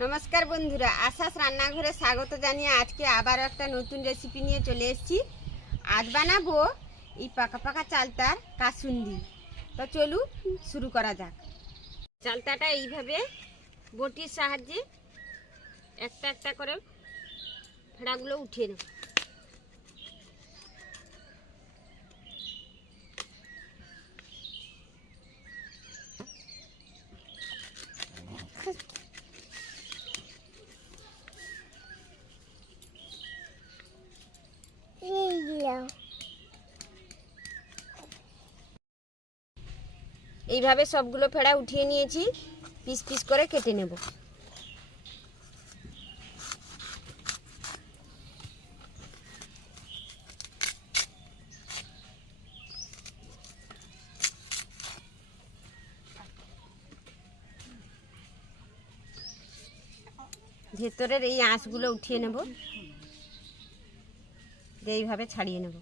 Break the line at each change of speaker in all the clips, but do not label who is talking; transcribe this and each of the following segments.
নমস্কার বন্ধুরা, আশাস রান্নাঘরে স্বাগত জানিয়ে আজকে আবার একটা নতুন রেসিপি নিয়ে চলে এসেছি। আজ বানাবো এই পাকা পাকা চালতার কাসুন্দি। তো চলু, শুরু করা যাক। চালতাটা এইভাবে বটির সাহায্যে একটা একটা করে ফেড়াগুলো উঠিয়ে নেব। এইভাবে সবগুলো ফেড়া উঠিয়ে নিয়েছি, পিস পিস করে কেটে নেব। ভেতরের এই আঁশগুলো উঠিয়ে নেব। এইভাবে ছাড়িয়ে নেব।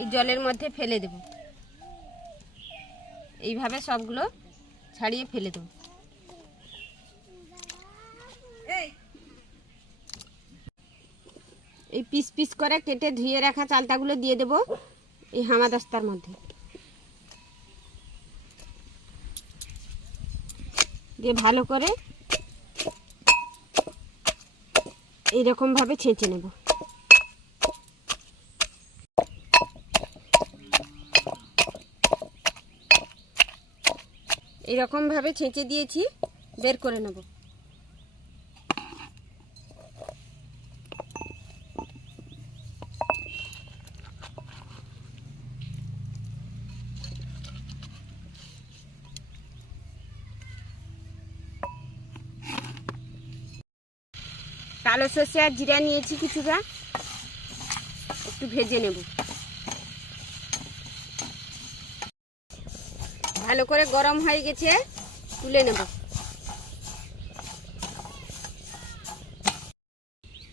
এই জলের মধ্যে ফেলে দেব। এইভাবে সবগুলো ছাড়িয়ে ফেলে দেব। এই। পিস পিস করে কেটে ধুয়ে রাখা চালতাগুলো দিয়ে দেব এই হামাদাস্তার মধ্যে। দিয়ে ভালো করে এইরকম ভাবে ছেঁচে নেব। এইরকম ভাবে ছেঁচে দিয়েছি, বের করে নেব। কালো সর্ষে আর জিরা নিয়েছি কিছুটা। একটু ভেজে নেব। ভালো করে গরম হয়ে গেছে, তুলে নেব।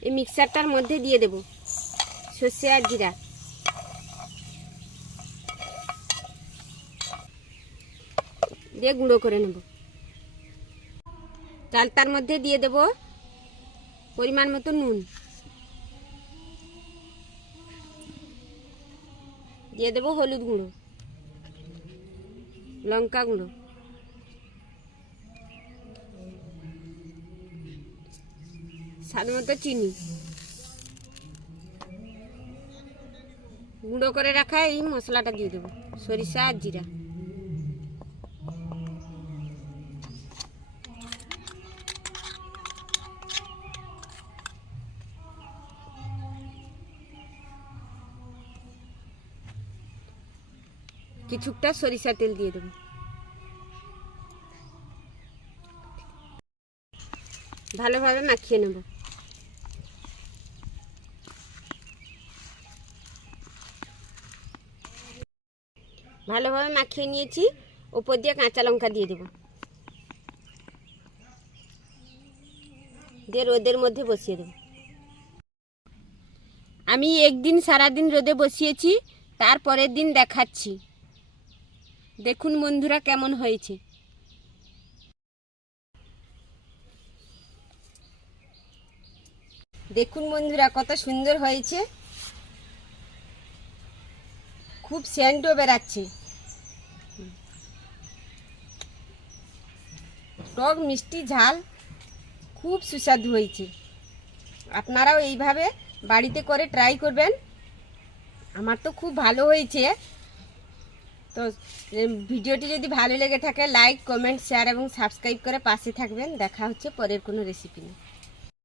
এই মিক্সারটার মধ্যে দিয়ে দেব, সর্ষে আর জিরা। দিয়ে গুঁড়ো করে নেব। চালতার মধ্যে দিয়ে দেব পরিমাণ মতো নুন। দিয়ে দেবো হলুদ গুঁড়ো। লঙ্কা গুঁড়ো। স্বাদ মতো চিনি। গুঁড়ো করে রাখা এই মশলাটা দিয়ে দেবো, সরিষা আর জিরা। কিছুটা সরিষা তেল দিয়ে দেবো। ভালোভাবে মাখিয়ে নেব। ভালোভাবে মাখিয়ে নিয়েছি, ওপর দিয়ে কাঁচা লঙ্কা দিয়ে দেবো। দিয়ে রোদের মধ্যে বসিয়ে দেবো। আমি একদিন সারাদিন রোদে বসিয়েছি তারপরের দিন দেখাচ্ছি। দেখুন বন্ধুরা কেমন হয়েছে। দেখুন বন্ধুরা কত সুন্দর হয়েছে। খুব সেন্টও বেরাচ্ছে টক মিষ্টি ঝাল খুব সুস্বাদু হয়েছে। আপনারাও এইভাবে বাড়িতে করে ট্রাই করবেন। আমার তো খুব ভালো হয়েছে। তো ভিডিওটি যদি ভালো লেগে থাকে লাইক কমেন্ট শেয়ার এবং সাবস্ক্রাইব করে পাশে থাকবেন। দেখা হচ্ছে পরের কোনো রেসিপি নিয়ে।